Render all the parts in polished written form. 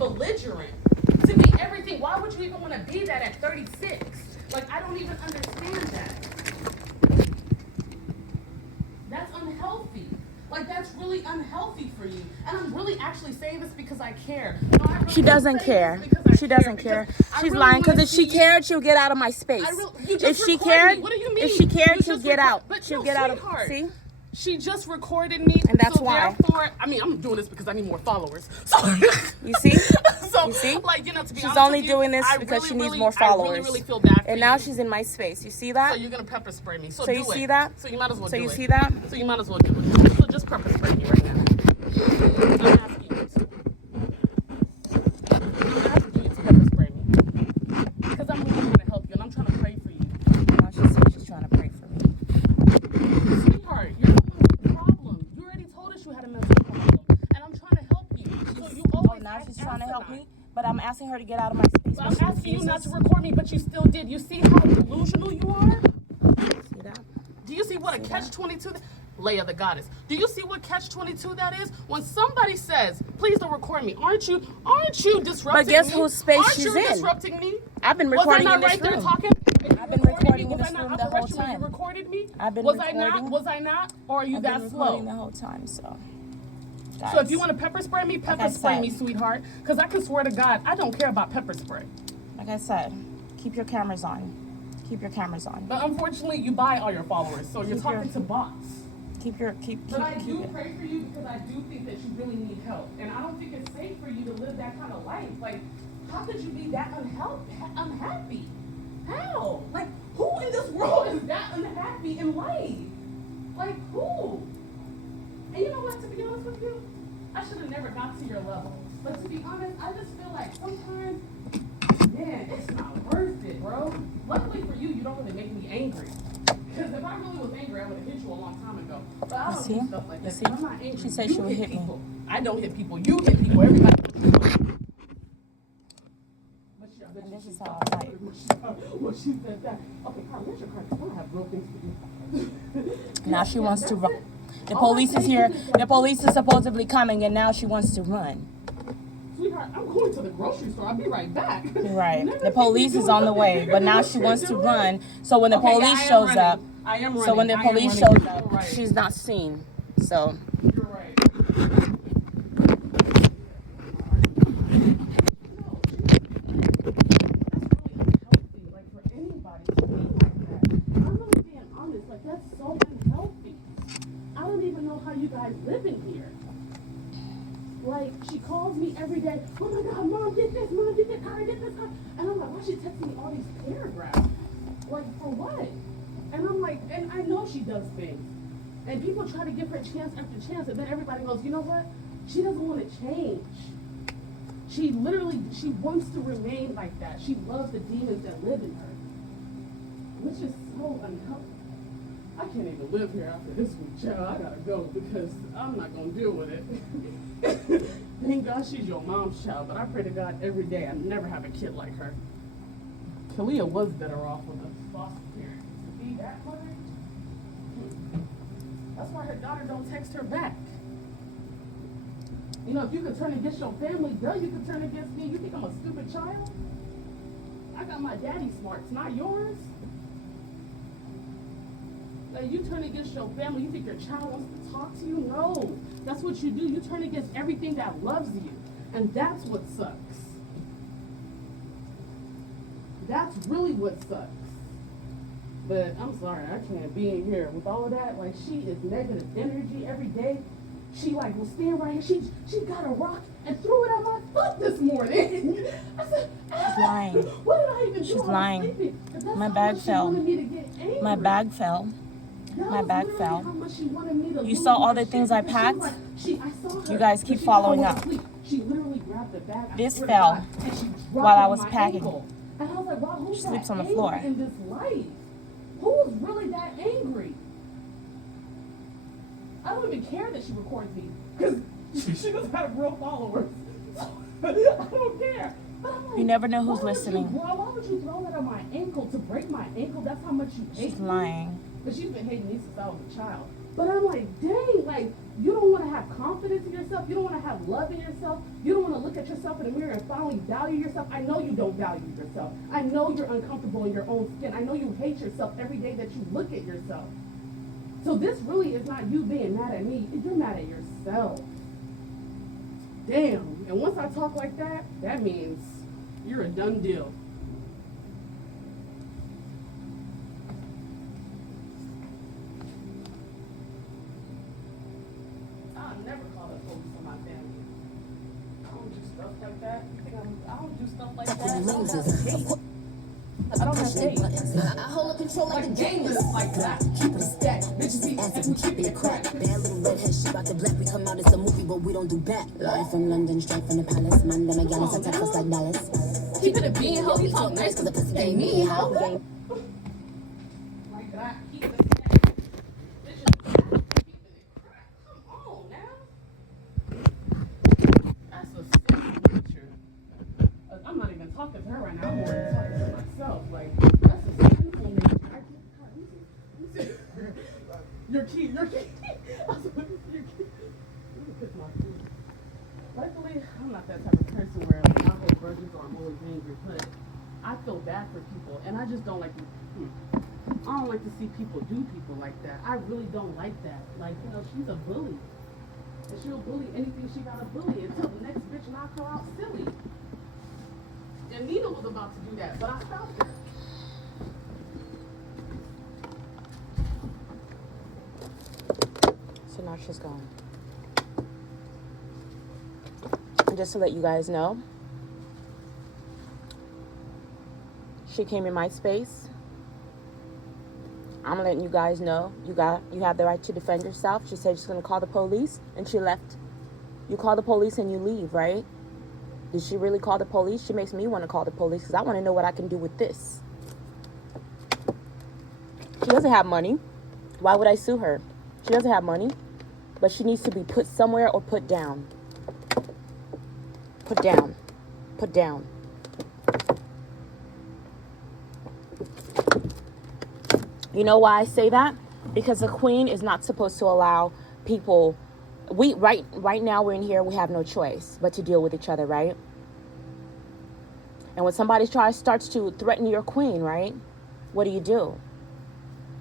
belligerent, to be everything. Why would you even want to be that at 36? Like, I don't even understand that. That's unhealthy. Like, that's really unhealthy for you. And I'm really actually saying this because I care. No, I really She doesn't care. She doesn't care. She's lying, because if she cared, she'll get out of my space. If she cared, what do you mean? if she cared, she'll get out. She'll get out of. See? She just recorded me, and that's so why. Therefore, I mean, I'm doing this because I need more followers. So you see, so you see, like, you know, to be she's honest only with you, doing this because she needs more followers. I really feel bad for and now you. she's in my space. You see that? So you're gonna pepper spray me. So do you see that? So you might as well. So do you it. see that? So you might as well do it. So just pepper spray me right now. I'm asking you to. I'm asking you to pepper spray me because I'm really trying to help you and I'm trying to pray for you. Now she said she's trying to pray for me. Sweetheart, you're the one with the problem. You already told us you had a mental problem, and I'm trying to help you. So you always now she's act trying to help asinine. me, but I'm asking her to get out of my space. Well, I'm asking you not to record me, but you still did. You see how delusional you are? See that? Do you see what a catch-22? Leia the goddess. Do you see what catch-22 that is? When somebody says, "Please don't record me," aren't you disrupting me? But guess whose space aren't she's you in? Disrupting me? I've been recording was I not in this right there room. talking? I've been recording in this room the whole You time. recorded me? I've been Was recording. I not? Was I not? Or are you I've that been slow? recording the whole time, so. Guys. So if you want to pepper spray me, pepper spray me, sweetheart. Because I can swear to God, I don't care about pepper spray. Like I said, keep your cameras on. Keep your cameras on. But unfortunately, you buy all your followers, so you're talking to bots. But I do pray for you because I do think that you really need help. And I don't think it's safe for you to live that kind of life. Like, how could you be that unhappy? How? Like, who in this world is that unhappy in life? Like, who? And you know what, to be honest with you, I should have never got to your level. But to be honest, I just feel like sometimes, man, it's not worth it, bro. Luckily for you, you don't really make me angry. Because if I really was angry, I would have hit you a long time ago. But I don't do stuff like that. I'm not angry. She said she would hit me. I don't hit people. You hit people. Everybody. This is how I fight. Well, she said that. Okay, Carl, where's your card? I don't have real things to do. Now she wants to run. The police is here. The police is supposedly coming, and now she wants to run. Sweetheart, I'm going to the grocery store. I'll be right back. Right. The police is on the way, but now she wants to run. So when the police shows up, she's not seen. So. You're right. You guys living here. Like, she calls me every day, "Oh my God, Mom, get this, Mom, get that car, get this car." And I'm like, why she texting me all these paragraphs? Like, for what? And I'm like, and I know she does things. And people try to give her chance after chance, and then everybody goes, you know what? She doesn't want to change. She wants to remain like that. She loves the demons that live in her. Which is so unhealthy. I can't even live here after this week, child. I gotta go because I'm not gonna deal with it. Thank God she's your mom's child, but I pray to God every day I never have a kid like her. Kalia was better off with a foster parent. To be that way, that's why her daughter don't text her back. You know, if you could turn against your family, girl, you could turn against me. You think I'm a stupid child? I got my daddy smarts, not yours. Like, you turn against your family, you think your child wants to talk to you? No. That's what you do. You turn against everything that loves you. And that's what sucks. That's really what sucks. But I'm sorry, I can't be in here with all of that. Like, she is negative energy every day. She like will stand right here. She got a rock and threw it at my foot this morning. I said, she's lying. What did I even do? She's lying. My bag fell. My bag fell. My bag fell. You saw all the things I packed? You guys keep following up. This fell while I was packing. She sleeps on the floor. Who's really that angry? I don't even care that she records me because she doesn't have real followers. I don't care. You never know who's listening. Why would you throw that on my ankle to break my ankle? That's how much you hate me. She's lying. But she's been hating me since I was a child. But I'm like, dang, like, You don't want to have confidence in yourself. You don't want to have love in yourself. You don't want to look at yourself in the mirror and finally value yourself. I know you don't value yourself. I know you're uncomfortable in your own skin. I know you hate yourself every day that you look at yourself. So this really is not you being mad at me. You're mad at yourself. Damn. And once I talk like that, that means you're a done deal. I'll never call the police on my family. I don't do stuff like that. You think I don't do stuff like that. I don't have hate. I hold control like the game is like that. Keep it a stack. Bitches be asking, keep it a crack. Bad little redhead, she rock the black. We come out, it's a movie, but we don't do back. Live from London, straight from the palace. Man, them a gallus, I text us like Dallas. Keep it a bean, ho. We talk nice, cause the pussy ain't me, ho. Like that. Keep it a stack. Bitches be asking, keep it a crack. Come on now. That's a simple picture. I'm not even talking to her right now. I'm more talking to myself. Like, that's a sinful nature. Your key. Your key. Your key. Let me pick my food. Luckily, I'm not that type of person where I hold grudges or I'm always angry, but I feel bad for people, and I just don't like to. I don't like to see people do people like that. I really don't like that. Like, you know, she's a bully, and she'll bully anything she got to bully until the next bitch knock her out silly. And Nina was about to do that, but I stopped her. So now she's gone. And just to let you guys know, she came in my space. I'm letting you guys know you have the right to defend yourself. She said she's gonna call the police, and she left. You call the police and you leave, right? Did she really call the police? She makes me want to call the police because I want to know what I can do with this. She doesn't have money. Why would I sue her? She doesn't have money, but she needs to be put somewhere or put down. Put down. Put down. You know why I say that? Because the queen is not supposed to allow people. Right now we're in here. We have no choice but to deal with each other, right? And when somebody starts to threaten your queen, right? What do?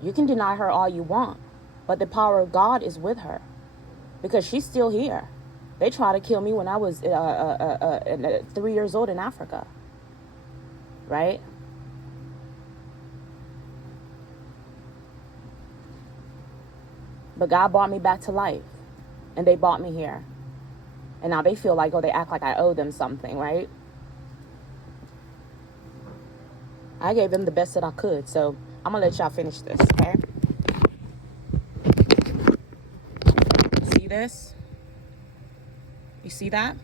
You can deny her all you want, but the power of God is with her, because she's still here. They tried to kill me when I was 3 years old in Africa, right? But God brought me back to life, and they brought me here. And now they feel like, they act like I owe them something, right? I gave them the best that I could, so I'm gonna let y'all finish this, okay? See this? You see that?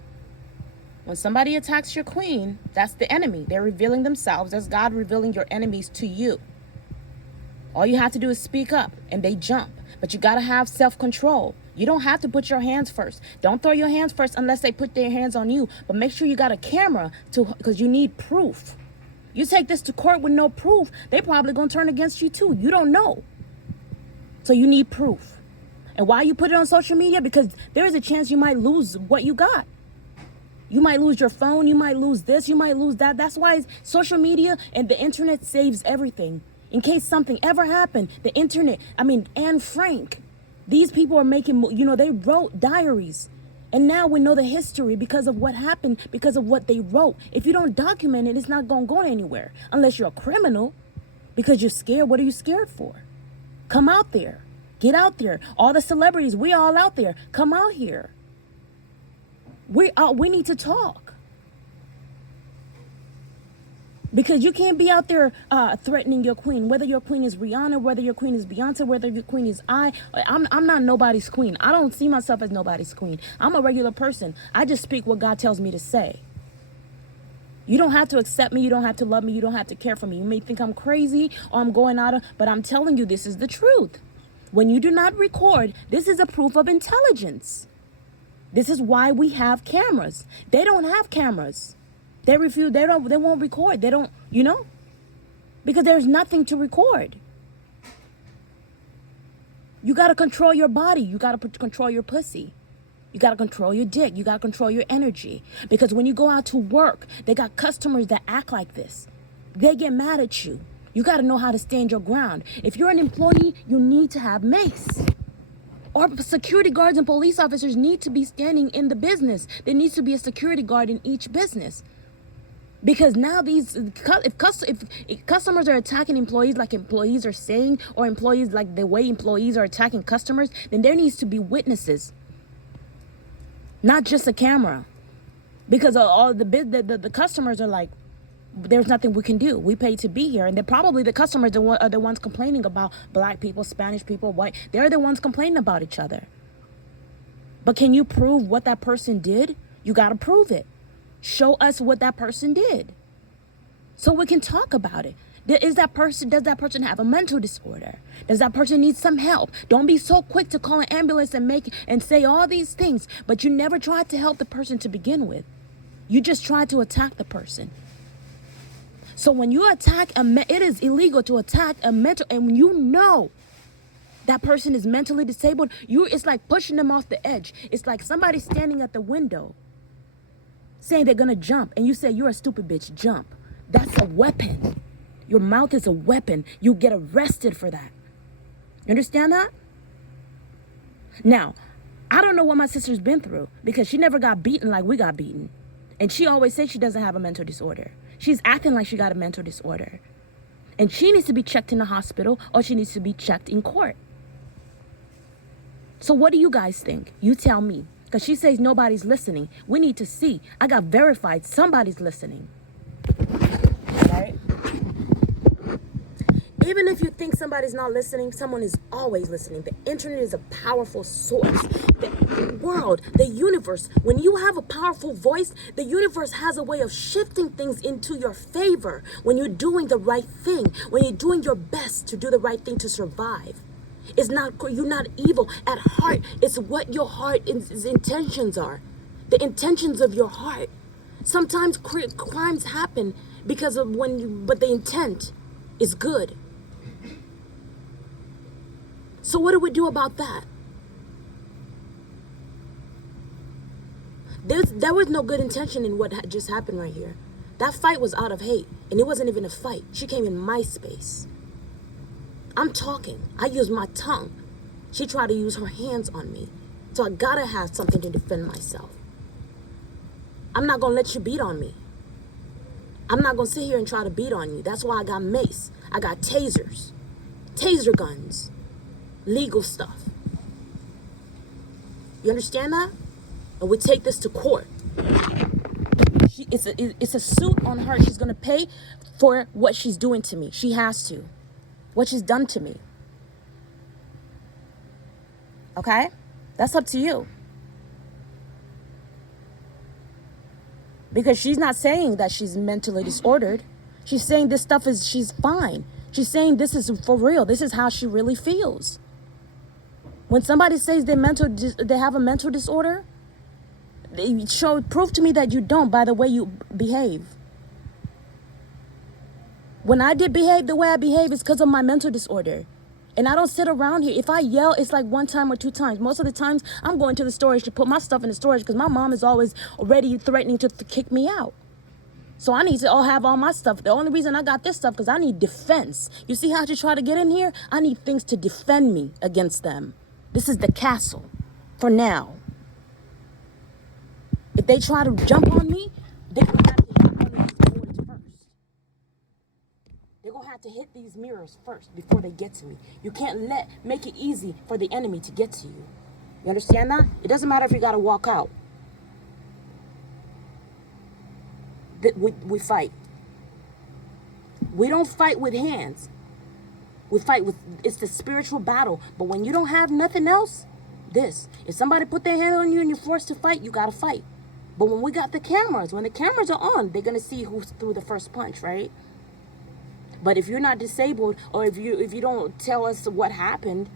When somebody attacks your queen, that's the enemy. They're revealing themselves as God revealing your enemies to you. All you have to do is speak up, and they jump. But you gotta have self-control. You don't have to put your hands first. Don't throw your hands first unless they put their hands on you. But make sure you got a camera because you need proof. You take this to court with no proof, they probably gonna turn against you too. You don't know. So you need proof. And why you put it on social media? Because there is a chance you might lose what you got. You might lose your phone, you might lose this, you might lose that. That's why social media and the internet saves everything. In case something ever happened, the internet, Anne Frank, these people are making, they wrote diaries. And now we know the history because of what happened, because of what they wrote. If you don't document it, it's not going to go anywhere. Unless you're a criminal, because you're scared. What are you scared for? Come out there. Get out there. All the celebrities, we all out there. Come out here. We need to talk. Because you can't be out there threatening your queen, whether your queen is Rihanna, whether your queen is Beyonce, whether your queen is I'm not nobody's queen. I don't see myself as nobody's queen. I'm a regular person. I just speak what God tells me to say. You don't have to accept me. You don't have to love me. You don't have to care for me. You may think I'm crazy or I'm going out of, but I'm telling you, this is the truth. When you do not record, this is a proof of intelligence. This is why we have cameras. They don't have cameras. They refuse, they won't record. They don't, because there's nothing to record. You got to control your body. You got to control your pussy. You got to control your dick. You got to control your energy. Because when you go out to work, they got customers that act like this. They get mad at you. You got to know how to stand your ground. If you're an employee, you need to have mace. Or security guards and police officers need to be standing in the business. There needs to be a security guard in each business. Because now if customers are attacking employees like employees are saying, or employees like the way employees are attacking customers, then there needs to be witnesses. Not just a camera. Because all the customers are like, there's nothing we can do. We paid to be here. And they're probably the customers are the ones complaining about black people, Spanish people, white. They're the ones complaining about each other. But can you prove what that person did? You got to prove it. Show us what that person did so we can talk about it. Does that person have a mental disorder? Does that person need some help? Don't be so quick to call an ambulance and say all these things, but you never tried to help the person to begin with. You just tried to attack the person. So when you attack, it is illegal to attack a mental, and when you know that person is mentally disabled, it's like pushing them off the edge. It's like somebody standing at the window saying they're gonna jump, and you say, you're a stupid bitch, jump. That's a weapon. Your mouth is a weapon. You get arrested for that. You understand that? Now, I don't know what my sister's been through, because she never got beaten like we got beaten. And she always says she doesn't have a mental disorder. She's acting like she got a mental disorder. And she needs to be checked in the hospital, or she needs to be checked in court. So what do you guys think? You tell me. Because she says nobody's listening. We need to see. I got verified somebody's listening. Right? Even if you think somebody's not listening, someone is always listening. The internet is a powerful source. The world, the universe, when you have a powerful voice, the universe has a way of shifting things into your favor when you're doing the right thing, when you're doing your best to do the right thing to survive. You're not evil. At heart, it's what your heart's intentions are. The intentions of your heart. Sometimes crimes happen because of but the intent is good. So what do we do about that? There was no good intention in what just happened right here. That fight was out of hate, and it wasn't even a fight. She came in my space. I'm talking. I use my tongue. She tried to use her hands on me. So I gotta have something to defend myself. I'm not gonna let you beat on me. I'm not gonna sit here and try to beat on you. That's why I got mace. I got tasers, taser guns, legal stuff. You understand that? And we take this to court. It's a suit on her. She's gonna pay for what she's doing to me. She has to. What she's done to me. Okay? That's up to you. Because she's not saying that she's mentally disordered. She's saying she's fine. She's saying this is for real. This is how she really feels. When somebody says they have a mental disorder, prove to me that you don't by the way you behave. When I did behave the way I behave, it's because of my mental disorder. And I don't sit around here. If I yell, it's like one time or two times. Most of the times, I'm going to the storage to put my stuff in the storage because my mom is always already threatening to kick me out. So I need to have all my stuff. The only reason I got this stuff because I need defense. You see how she try to get in here? I need things to defend me against them. This is the castle for now. If they try to jump on me, they're going to have to hit one of these boards first. They're going to have to hit these mirrors first before they get to me. You can't make it easy for the enemy to get to you. You understand that? It doesn't matter if you got to walk out. We fight. We don't fight with hands. We fight it's the spiritual battle. But when you don't have nothing else, if somebody put their hand on you and you're forced to fight, you got to fight. But when we got the cameras, when the cameras are on, they're going to see who threw the first punch, right? But if you're not disabled, or if you don't tell us what happened,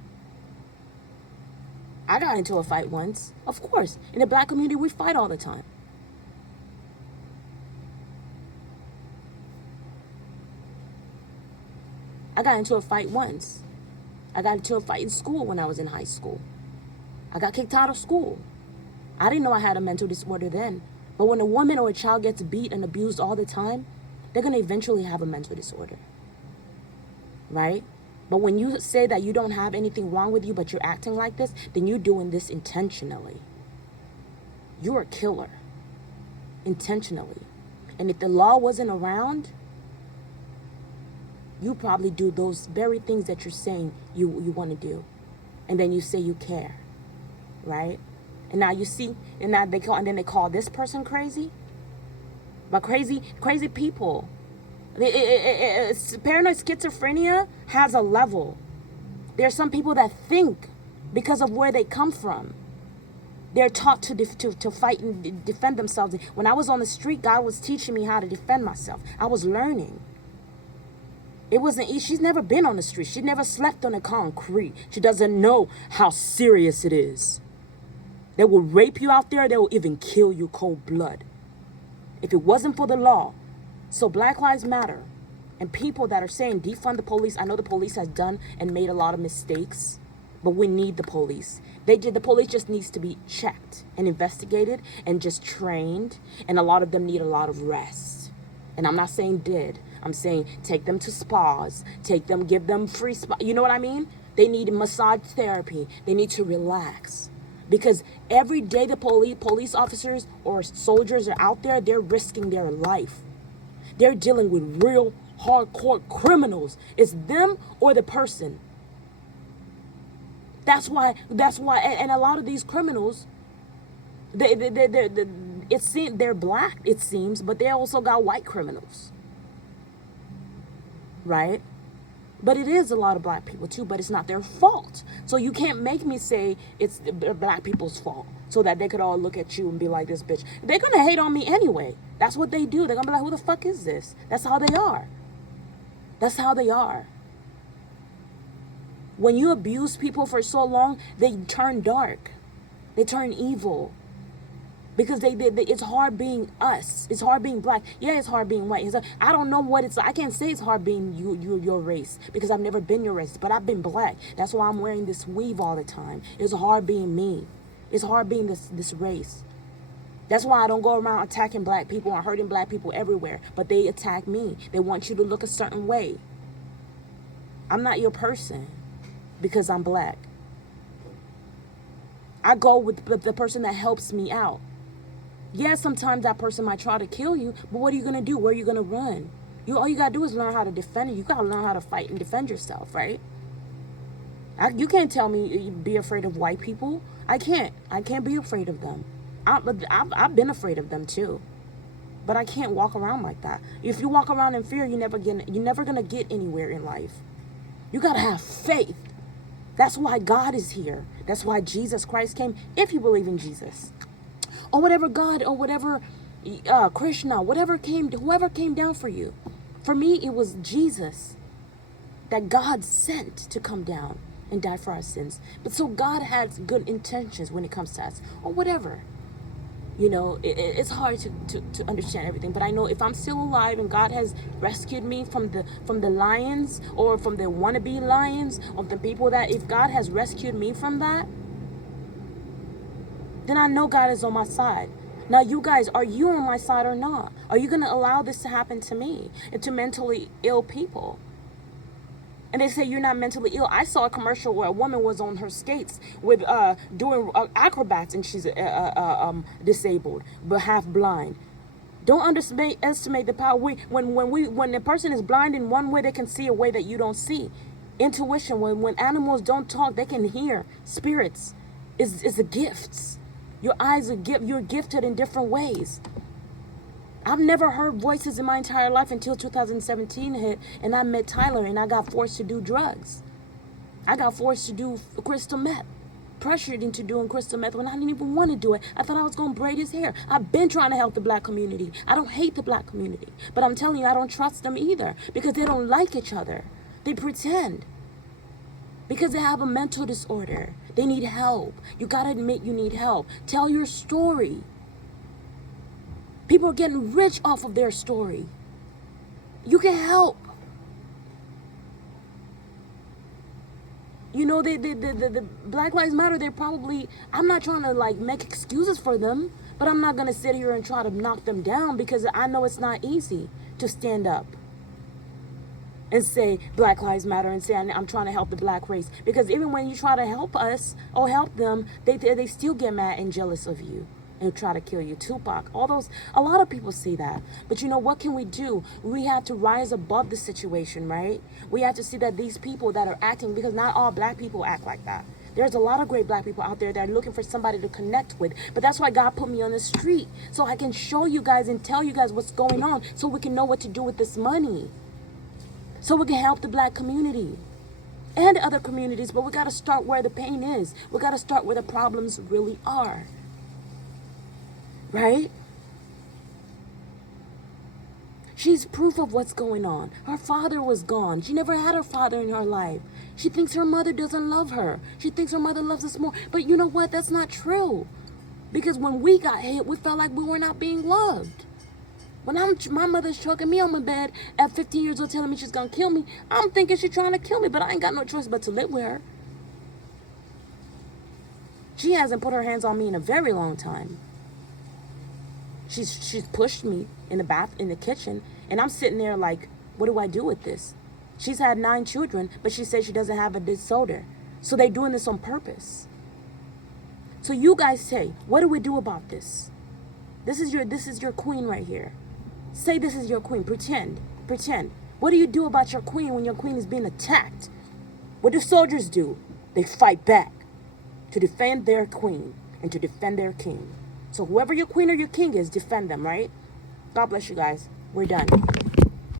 I got into a fight once. Of course. In the black community, we fight all the time. I got into a fight once. I got into a fight in school when I was in high school. I got kicked out of school. I didn't know I had a mental disorder then. But when a woman or a child gets beat and abused all the time, they're going to eventually have a mental disorder. Right? But when you say that you don't have anything wrong with you, but you're acting like this, then you're doing this intentionally. You're a killer. Intentionally. And if the law wasn't around, you probably do those very things that you're saying you want to do. And then you say you care. Right? And now you see, and now they call this person crazy. But crazy people. Paranoid schizophrenia has a level. There are some people that think because of where they come from. They're taught to fight and defend themselves. When I was on the street, God was teaching me how to defend myself. I was learning. It wasn't easy. She's never been on the street. She never slept on the concrete. She doesn't know how serious it is. They will rape you out there. They will even kill you cold blood. If it wasn't for the law. So Black Lives Matter and people that are saying defund the police. I know the police has done and made a lot of mistakes, but we need the police. The police just needs to be checked and investigated and just trained. And a lot of them need a lot of rest. And I'm not saying did. I'm saying take them to spas, give them free spa. You know what I mean? They need massage therapy. They need to relax. Because every day the police officers or soldiers are out there, they're risking their life. They're dealing with real hardcore criminals. It's them or the person. That's why, and a lot of these criminals, they're black, it seems, but they also got white criminals. Right? But it is a lot of black people too, but it's not their fault. So you can't make me say it's the black people's fault so that they could all look at you and be like, this bitch. They're going to hate on me anyway. That's what they do. They're going to be like, who the fuck is this? That's how they are. That's how they are. When you abuse people for so long, they turn dark. They turn evil. Because it's hard being us. It's hard being black. Yeah, it's hard being white. I don't know what it's like. I can't say it's hard being your race because I've never been your race. But I've been black. That's why I'm wearing this weave all the time. It's hard being me. It's hard being this race. That's why I don't go around attacking black people and hurting black people everywhere. But they attack me. They want you to look a certain way. I'm not your person because I'm black. I go with the person that helps me out. Yeah, sometimes that person might try to kill you, but what are you going to do? Where are you going to run? All you got to do is learn how to defend it. You got to learn how to fight and defend yourself, right? You can't tell me be afraid of white people. I can't be afraid of them. I've been afraid of them too. But I can't walk around like that. If you walk around in fear, you're never going to get anywhere in life. You got to have faith. That's why God is here. That's why Jesus Christ came, if you believe in Jesus. Or whatever God, or whatever Krishna, whoever came down for you. For me, it was Jesus that God sent to come down and die for our sins. But so God has good intentions when it comes to us, or whatever. You know, it's hard to understand everything. But I know if I'm still alive and God has rescued me from the lions, or from the wannabe lions, or the people that, if God has rescued me from that, then I know God is on my side. Now, you guys, are you on my side or not? Are you going to allow this to happen to me and to mentally ill people? And they say you're not mentally ill. I saw a commercial where a woman was on her skates with doing acrobats, and she's disabled but half blind. Don't underestimate the power. When the person is blind in one way, they can see a way that you don't see. Intuition. When animals don't talk, they can hear. Spirits is the gifts. Your eyes are you're gifted in different ways. I've never heard voices in my entire life until 2017 hit, and I met Tyler, and I got forced to do drugs. I got forced to do crystal meth. Pressured into doing crystal meth when I didn't even want to do it. I thought I was going to braid his hair. I've been trying to help the black community. I don't hate the black community. But I'm telling you, I don't trust them either. Because they don't like each other. They pretend. Because they have a mental disorder. They need help. You got to admit you need help. Tell your story. People are getting rich off of their story. You can help. You know, the Black Lives Matter, they're probably, I'm not trying to like make excuses for them, but I'm not going to sit here and try to knock them down because I know it's not easy to stand up and say Black Lives Matter and say I'm trying to help the black race. Because even when you try to help us or help them, they still get mad and jealous of you and try to kill you. Tupac, all those, a lot of people say that. But you know, what can we do? We have to rise above the situation, right? We have to see that these people that are acting, because not all black people act like that. There's a lot of great black people out there that are looking for somebody to connect with. But that's why God put me on the street, so I can show you guys and tell you guys what's going on, so we can know what to do with this money. So we can help the black community and other communities, but we got to start where the pain is. We got to start where the problems really are. Right? She's proof of what's going on. Her father was gone. She never had her father in her life. She thinks her mother doesn't love her. She thinks her mother loves us more. But you know what? That's not true. Because when we got hit, we felt like we were not being loved. When my mother's choking me on my bed at 15 years old telling me she's going to kill me, I'm thinking she's trying to kill me, but I ain't got no choice but to live with her. She hasn't put her hands on me in a very long time. She's pushed me in the kitchen, and I'm sitting there like, what do I do with this? She's had 9 children, but she says she doesn't have a disorder. So they're doing this on purpose. So you guys say, what do we do about this? This is your queen right here. Say this is your queen. Pretend. What do you do about your queen when your queen is being attacked? What do soldiers do? They fight back to defend their queen and to defend their king. So whoever your queen or your king is, defend them, right? God bless you guys. We're done.